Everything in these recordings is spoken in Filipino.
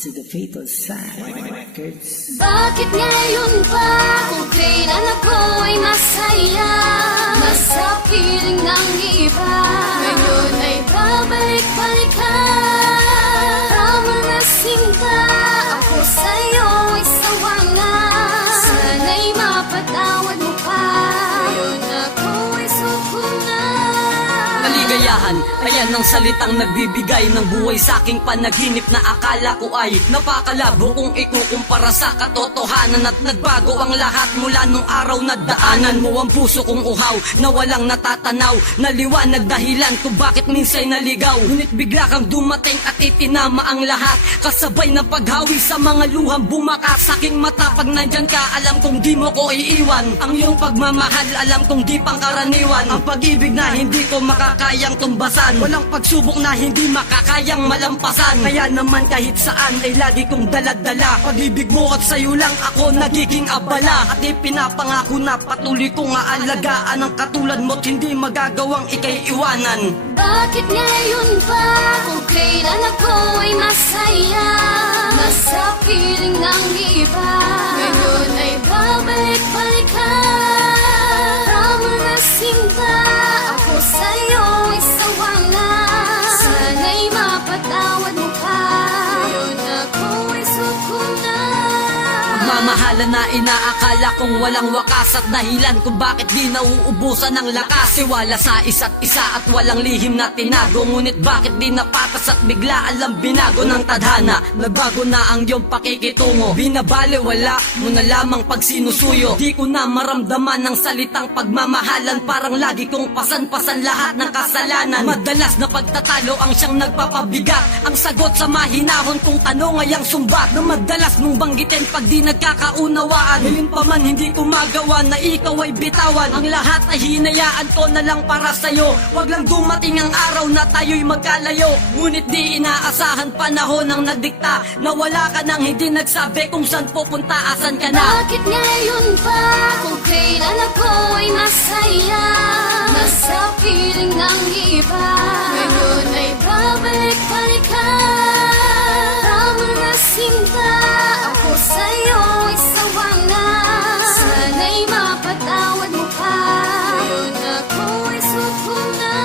to the Fatal Sign Records. Bakit ngayon pa kung kailan ako ay masaya? Nasa piling ng iba, ngayon ay babalik-balik ka. Tama na sinta, ako sa'yo ay sawa na. Sana'y mapatawad mo pa, ngayon ako ay suko na. Kaligayahan, ayan ang salitang nagbibigay ng buhay sa aking panaginip na akala ko ay napakalabo kung ikukumpara sa katotohanan. At nagbago ang lahat mula nung araw na daanan mo ang puso kong uhaw na walang natatanaw. Naliwanag dahilan kung bakit minsay naligaw, ngunit bigla kang dumating at itinama ang lahat. Kasabay ng paghawi sa mga luhang bumakas sa aking mata. Pag nandyan ka, alam kong di mo ko iiwan. Ang iyong pagmamahal, alam kong di pangkaraniwan. Ang pag-ibig na hindi ko makakayang tumbasan, walang pagsubok na hindi makakayang malampasan. Kaya naman kahit saan ay lagi kong daladala pag-ibig mo at sa'yo lang ako nagiging abala. At ipinapangako na patuloy kong aalagaan ang katulad mo't hindi magagawang ikay iwanan. Bakit ngayon pa kung kailan ako ay masaya? Nasa piling ng iba, ngayon ay babalik-balik ka. Tama na sinta, ako sa'yo ay sawa na. Sana'y mapatawad mo pa, ngayon ako ay suko na. Mamahala na inaakala kong walang wakas at dahilan kung bakit di nauubusan ng lakas. Iwala sa isa't isa at walang lihim na tinago, ngunit bakit di napatas at bigla alam binago ng tadhana. Nagbago na ang iyong pakikitungo, binabaliwala mo na lamang pag sinusuyo. Di ko na maramdaman ng salitang pagmamahalan, parang lagi kong pasan-pasan lahat ng kasalanan. Madalas na pagtatalo ang siyang nagpapabigat, ang sagot sa mahinahon kong tanong ay ang sumbat na madalas mong banggitin pag di nagkakaunawaan. Ngayon pa man hindi ko magawa na ikaw ay bitawan. Ang lahat ay hinayaan ko na lang para sa'yo. Wag lang dumating ang araw na tayo'y magkalayo, ngunit di inaasahan panahon ang nagdikta na wala ka nang hindi nagsabi kung saan pupunta, asan ka na. Bakit ngayon pa kung kailan ako ay masaya? Nasa piling ng iba, ngayon ay babalik-balik ka. Tama na sinta, ako sa'yo ay sawa na. Sana'y mapatawad mo pa, ngayon ako ay suko na.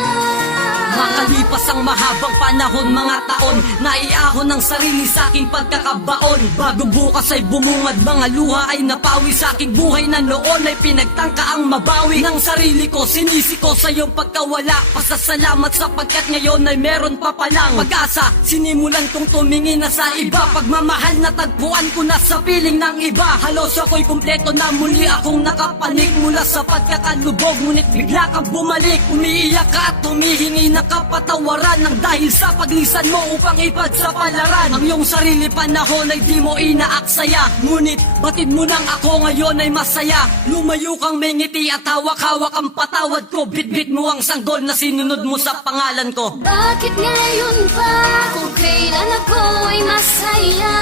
Makalipas ang mahabang panahon, mga taon, naiahon ng sarili sa aking pagkakabaon. Bago bukas ay bumungad, mga luha ay napawi sa aking buhay na noon ay pinagtangka ang mabawi ng sarili ko. Sinisi ko sa iyong pagkawala, pasasalamat sapagkat ngayon ay meron pa palang pag-asa. Sinimulan kong tumingin na sa iba, pagmamahal na tagpuan ko na sa piling ng iba. Halos ako'y kumpleto na muli akong nakapanik mula sa pagkakalubog, ngunit bigla kang bumalik. Umiiyak ka at humihingi na kapatawaran ng dahil sa paglisan mo upang ipagsapalaran ang iyong sarili. Panahon ay di mo inaaksaya, ngunit batid mo nang ako ngayon ay masaya. Lumayo kang may ngiti at hawak-hawak ang patawad ko. Bit-bit mo ang sanggol na sinunod mo sa pangalan ko. Bakit ngayon pa kung kailan ako ay masaya?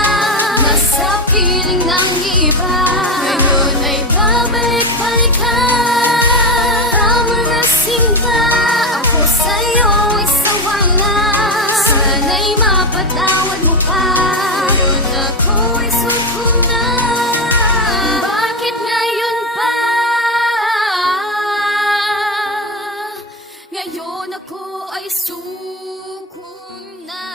Nasa piling ng iba, ngayon ay babalik-balik ka. Tama na sinta, ako sa'yo ay sawa na. Sana'y mapatawad mo pa, ngayon ako ay suko na. Bakit ngayon pa? Ngayon ako ay suko na.